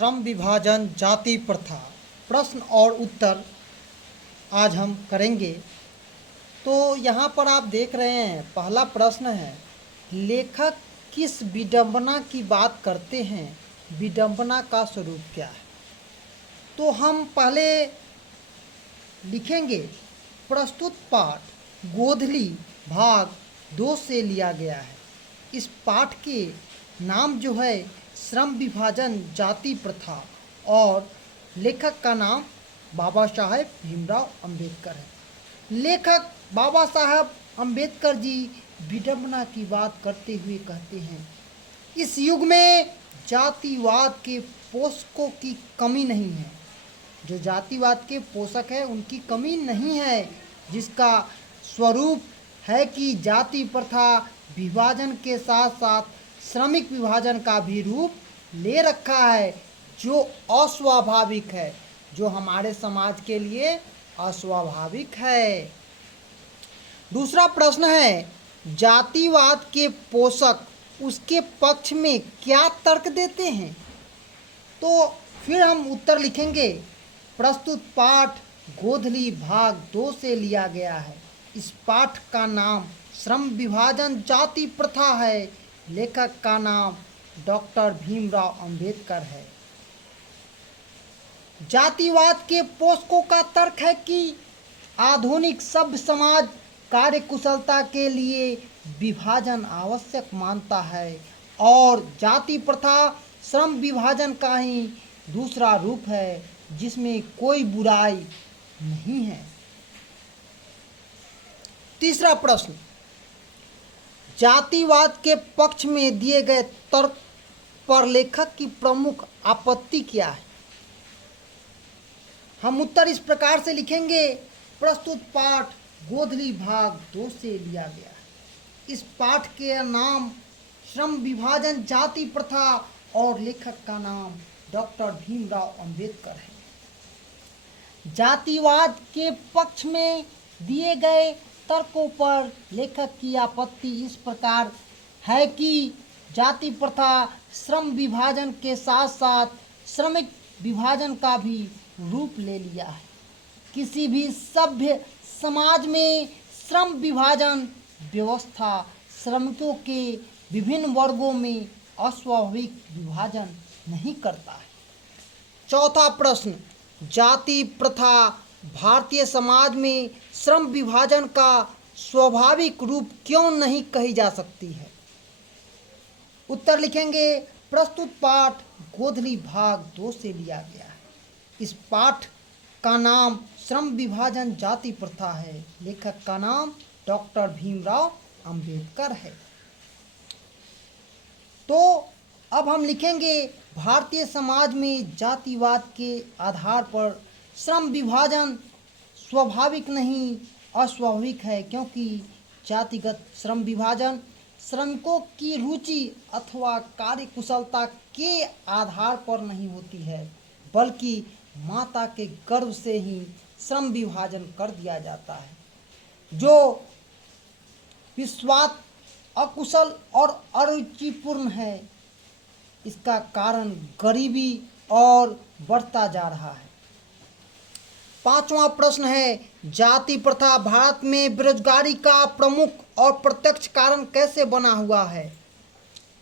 श्रम विभाजन जाति प्रथा प्रश्न और उत्तर आज हम करेंगे। तो यहाँ पर आप देख रहे हैं, पहला प्रश्न है, लेखक किस विडंबना की बात करते हैं? विडंबना का स्वरूप क्या है? तो हम पहले लिखेंगे, प्रस्तुत पाठ गोधली भाग 2 से लिया गया है। इस पाठ के नाम जो है श्रम विभाजन जाति प्रथा और लेखक का नाम बाबा साहेब भीमराव अंबेडकर है। लेखक बाबा साहेब अंबेडकर जी विडंबना की बात करते हुए कहते हैं, इस युग में जातिवाद के पोषकों की कमी नहीं है। जो जातिवाद के पोषक है उनकी कमी नहीं है, जिसका स्वरूप है कि जाति प्रथा विभाजन के साथ साथ श्रमिक विभाजन का भी रूप ले रखा है, जो अस्वाभाविक है, जो हमारे समाज के लिए अस्वाभाविक है। दूसरा प्रश्न है, जातिवाद के पोषक उसके पक्ष में क्या तर्क देते हैं? तो फिर हम उत्तर लिखेंगे, प्रस्तुत पाठ गोधली भाग 2 से लिया गया है। इस पाठ का नाम श्रम विभाजन जाति प्रथा है। लेखक का नाम डॉक्टर भीमराव अंबेडकर है। जातिवाद के पोषकों का तर्क है कि आधुनिक सभ्य समाज कार्यकुशलता के लिए विभाजन आवश्यक मानता है और जाति प्रथा श्रम विभाजन का ही दूसरा रूप है, जिसमें कोई बुराई नहीं है। तीसरा प्रश्न, जातिवाद के पक्ष में दिए गए तर्क पर लेखक की प्रमुख आपत्ति क्या है? हम उत्तर इस प्रकार से लिखेंगे, प्रस्तुत पाठ गोधली भाग 2 से लिया गया है। इस पाठ के नाम श्रम विभाजन जाति प्रथा और लेखक का नाम डॉक्टर भीमराव अंबेडकर है। जातिवाद के पक्ष में दिए गए तर्कों पर लेखक की आपत्ति इस प्रकार है कि जाति प्रथा श्रम विभाजन के साथ साथ श्रमिक विभाजन का भी रूप ले लिया है। किसी भी सभ्य समाज में श्रम विभाजन व्यवस्था श्रमिकों के विभिन्न वर्गों में अस्वाभाविक विभाजन नहीं करता है। चौथा प्रश्न, जाति प्रथा भारतीय समाज में श्रम विभाजन का स्वाभाविक रूप क्यों नहीं कही जा सकती है? उत्तर लिखेंगे, प्रस्तुत पाठ गोधली भाग 2 से लिया गया है। इस पाठ का नाम श्रम विभाजन जाति प्रथा है। लेखक का नाम डॉक्टर भीमराव अंबेडकर है। तो अब हम लिखेंगे, भारतीय समाज में जातिवाद के आधार पर श्रम विभाजन स्वाभाविक नहीं अस्वाभाविक है, क्योंकि जातिगत श्रम विभाजन श्रमिकों की रुचि अथवा कार्यकुशलता के आधार पर नहीं होती है, बल्कि माता के गर्भ से ही श्रम विभाजन कर दिया जाता है। जो विश्वास अकुशल और अरुचिपूर्ण है, इसका कारण गरीबी और बढ़ता जा रहा है। पांचवा प्रश्न है, जाति प्रथा भारत में बेरोजगारी का प्रमुख और प्रत्यक्ष कारण कैसे बना हुआ है?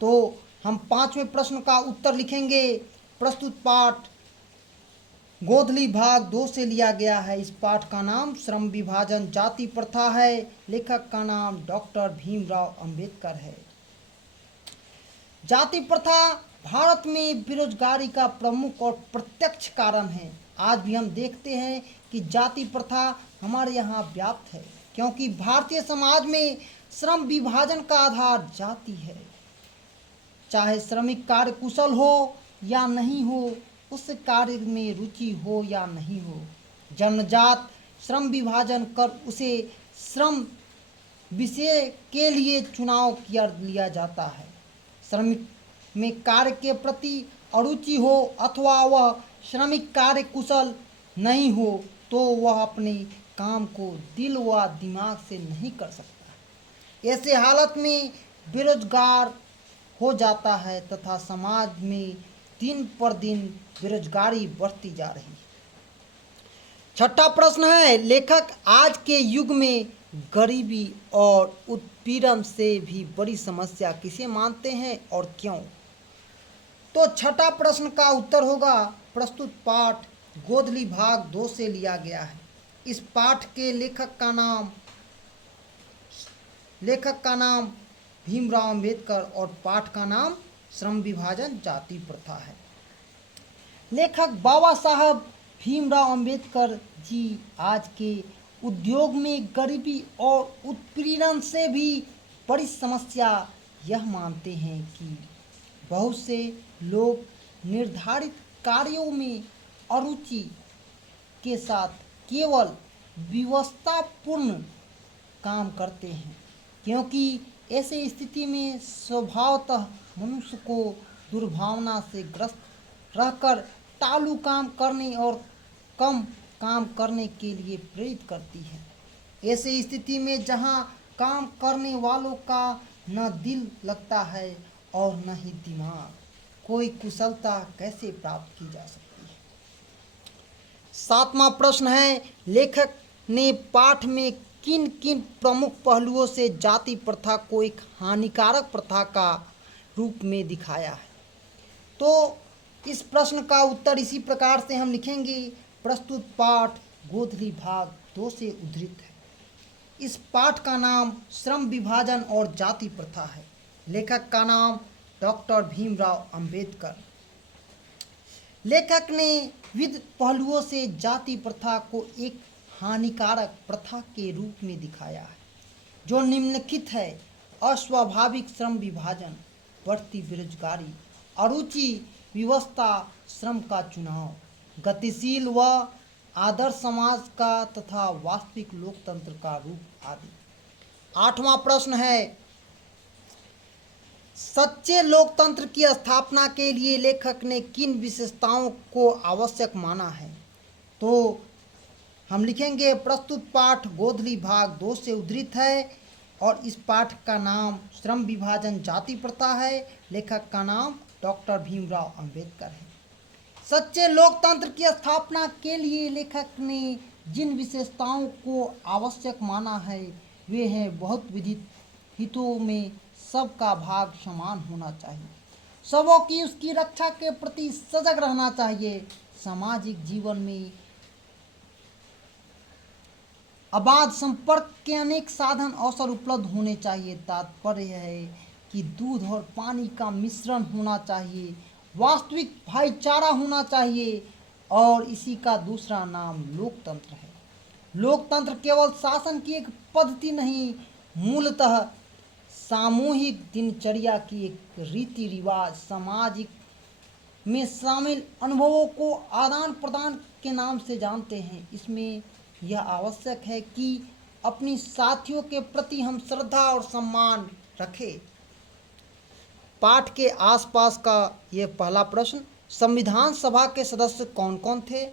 तो हम पांचवें प्रश्न का उत्तर लिखेंगे, प्रस्तुत पाठ गोधली भाग 2 से लिया गया है। इस पाठ का नाम श्रम विभाजन जाति प्रथा है। लेखक का नाम डॉक्टर भीमराव अंबेडकर है। जाति प्रथा भारत में बेरोजगारी का प्रमुख और प्रत्यक्ष कारण है। आज भी हम देखते हैं कि जाति प्रथा हमारे यहाँ व्याप्त है, क्योंकि भारतीय समाज में श्रम विभाजन का आधार जाति है। चाहे श्रमिक कार्य कुशल हो या नहीं हो, उस कार्य में रुचि हो या नहीं हो, जन्मजात श्रम विभाजन कर उसे श्रम विषय के लिए चुनाव किया लिया जाता है। श्रमिक में कार्य के प्रति अरुचि हो अथवा वह श्रमिक कार्य कुशल नहीं हो, तो वह अपने काम को दिल व दिमाग से नहीं कर सकता। ऐसे हालत में बेरोजगार हो जाता है तथा समाज में दिन पर दिन बेरोजगारी बढ़ती जा रही है। छठा प्रश्न है, लेखक आज के युग में गरीबी और उत्पीड़न से भी बड़ी समस्या किसे मानते हैं और क्यों? तो छठा प्रश्न का उत्तर होगा, प्रस्तुत पाठ गोधली भाग 2 से लिया गया है। इस पाठ के लेखक का नाम भीमराव अंबेडकर और पाठ का नाम श्रम विभाजन जाति प्रथा है। लेखक बाबा साहब भीमराव अंबेडकर जी आज के उद्योग में गरीबी और उत्पीड़न से भी बड़ी समस्या यह मानते हैं कि बहुत से लोग निर्धारित कार्यों में अरुचि के साथ केवल व्यवस्थापूर्ण काम करते हैं, क्योंकि ऐसी स्थिति में स्वभावतः मनुष्य को दुर्भावना से ग्रस्त रहकर टालू काम करने और कम काम करने के लिए प्रेरित करती है। ऐसी स्थिति में जहां काम करने वालों का न दिल लगता है और न ही दिमाग, कोई कुशलता कैसे प्राप्त की जा सकती है? सातवां प्रश्न है, लेखक ने पाठ में किन किन प्रमुख पहलुओं से जाति प्रथा को एक हानिकारक प्रथा का रूप में दिखाया है? तो इस प्रश्न का उत्तर इसी प्रकार से हम लिखेंगे, प्रस्तुत पाठ गोधली भाग 2 से उद्धृत है। इस पाठ का नाम श्रम विभाजन और जाति प्रथा है। लेखक का नाम डॉक्टर भीमराव अंबेडकर। लेखक ने विविध पहलुओं से जाति प्रथा को एक हानिकारक प्रथा के रूप में दिखाया है, जो निम्नलिखित है: अस्वाभाविक श्रम विभाजन, बढ़ती बेरोजगारी, अरुचि व्यवस्था, श्रम का चुनाव, गतिशील व आदर्श समाज का तथा वास्तविक लोकतंत्र का रूप आदि। आठवां प्रश्न है, सच्चे लोकतंत्र की स्थापना के लिए लेखक ने किन विशेषताओं को आवश्यक माना है? तो हम लिखेंगे, प्रस्तुत पाठ गोधली भाग 2 से उद्धृत है और इस पाठ का नाम श्रम विभाजन जाति प्रथा है। लेखक का नाम डॉक्टर भीमराव अंबेडकर है। सच्चे लोकतंत्र की स्थापना के लिए लेखक ने जिन विशेषताओं को आवश्यक माना है वे हैं, बहुत विधित हितों में सबका भाग समान होना चाहिए, सबों की उसकी रक्षा के प्रति सजग रहना चाहिए, सामाजिक जीवन में अबाध संपर्क के अनेक साधन अवसर उपलब्ध होने चाहिए। तात्पर्य है कि दूध और पानी का मिश्रण होना चाहिए, वास्तविक भाईचारा होना चाहिए और इसी का दूसरा नाम लोकतंत्र है। लोकतंत्र केवल शासन की एक पद्धति नहीं, मूलतः सामूहिक दिनचर्या की एक रीति रिवाज, सामाजिक में शामिल अनुभवों को आदान प्रदान के नाम से जानते हैं। इसमें यह आवश्यक है कि अपनी साथियों के प्रति हम श्रद्धा और सम्मान रखें। पाठ के आसपास का यह पहला प्रश्न, संविधान सभा के सदस्य कौन कौन थे?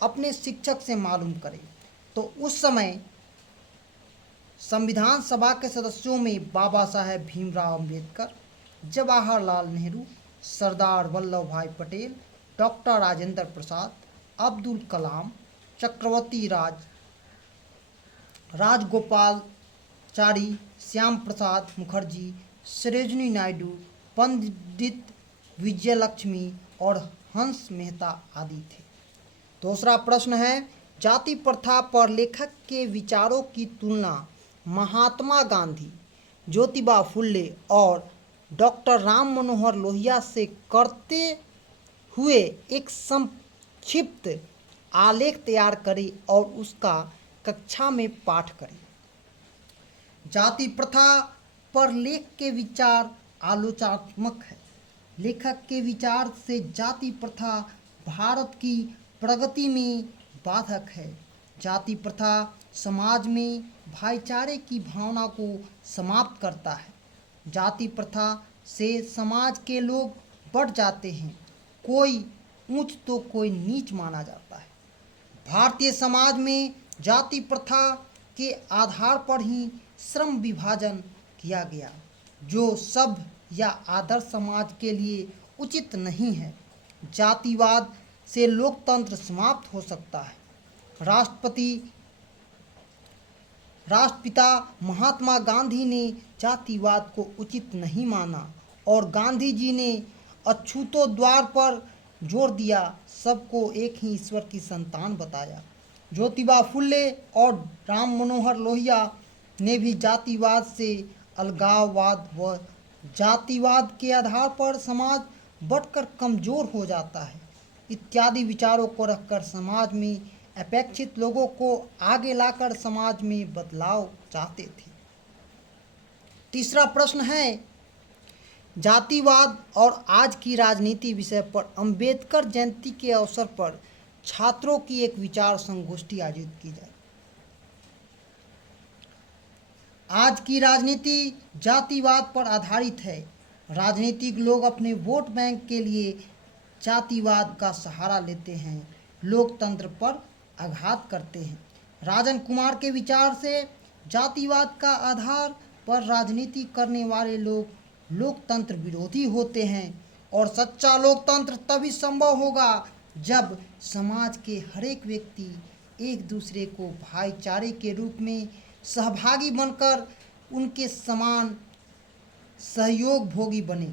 अपने शिक्षक से मालूम करें। तो उस समय संविधान सभा के सदस्यों में बाबा साहेब भीमराव अंबेडकर, जवाहरलाल नेहरू, सरदार वल्लभ भाई पटेल, डॉक्टर राजेंद्र प्रसाद, अब्दुल कलाम, चक्रवर्ती राजगोपालचारी, श्याम प्रसाद मुखर्जी, सरोजिनी नायडू, पंडित विजयलक्ष्मी और हंस मेहता आदि थे। दूसरा प्रश्न है, जाति प्रथा पर लेखक के विचारों की तुलना महात्मा गांधी, ज्योतिबा फुले और डॉक्टर राम मनोहर लोहिया से करते हुए एक संक्षिप्त आलेख तैयार करें और उसका कक्षा में पाठ करें। जाति प्रथा पर लेख के विचार आलोचनात्मक है। लेखक के विचार से जाति प्रथा भारत की प्रगति में बाधक है। जाति प्रथा समाज में भाईचारे की भावना को समाप्त करता है। जाति प्रथा से समाज के लोग बढ़ जाते हैं, कोई ऊंच तो कोई नीच माना जाता है। भारतीय समाज में जाति प्रथा के आधार पर ही श्रम विभाजन किया गया, जो सभ्य या आदर्श समाज के लिए उचित नहीं है। जातिवाद से लोकतंत्र समाप्त हो सकता है। राष्ट्रपिता महात्मा गांधी ने जातिवाद को उचित नहीं माना और गांधी जी ने अछूतोद्वार पर जोर दिया, सबको एक ही ईश्वर की संतान बताया। ज्योतिबा फुले और राम मनोहर लोहिया ने भी जातिवाद से अलगाववाद व जातिवाद के आधार पर समाज बढ़कर कमज़ोर हो जाता है इत्यादि विचारों को रखकर समाज में अपेक्षित लोगों को आगे लाकर समाज में बदलाव चाहते थे। तीसरा प्रश्न है, जातिवाद और आज की राजनीति विषय पर अंबेडकर जयंती के अवसर पर छात्रों की एक विचार संगोष्ठी आयोजित की जाए। आज की राजनीति जातिवाद पर आधारित है। राजनीतिक लोग अपने वोट बैंक के लिए जातिवाद का सहारा लेते हैं, लोकतंत्र पर आघात करते हैं। राजन कुमार के विचार से जातिवाद का आधार पर राजनीति करने वाले लोग लोकतंत्र विरोधी होते हैं और सच्चा लोकतंत्र तभी संभव होगा जब समाज के हर एक व्यक्ति एक दूसरे को भाईचारे के रूप में सहभागी बनकर उनके समान सहयोग भोगी बने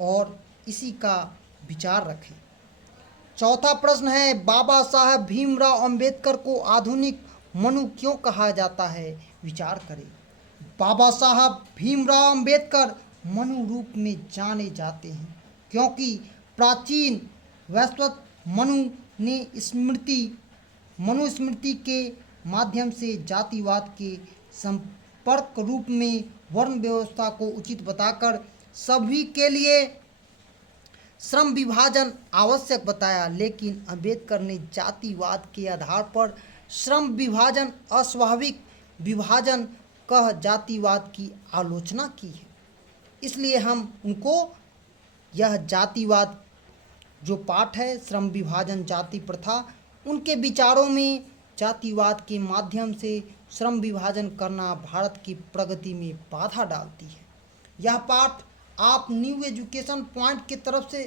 और इसी का विचार रखें। चौथा प्रश्न है, बाबा साहब भीमराव अंबेडकर को आधुनिक मनु क्यों कहा जाता है, विचार करें। बाबा साहब भीमराव अंबेडकर मनु रूप में जाने जाते हैं क्योंकि प्राचीन वैश्वत मनुस्मृति के माध्यम से जातिवाद के संपर्क रूप में वर्ण व्यवस्था को उचित बताकर सभी के लिए श्रम विभाजन आवश्यक बताया, लेकिन अंबेडकर ने जातिवाद के आधार पर श्रम विभाजन अस्वाभाविक विभाजन कह जातिवाद की आलोचना की है। इसलिए हम उनको यह जातिवाद जो पाठ है श्रम विभाजन जाति प्रथा, उनके विचारों में जातिवाद के माध्यम से श्रम विभाजन करना भारत की प्रगति में बाधा डालती है। यह पाठ आप न्यू एजुकेशन पॉइंट की तरफ से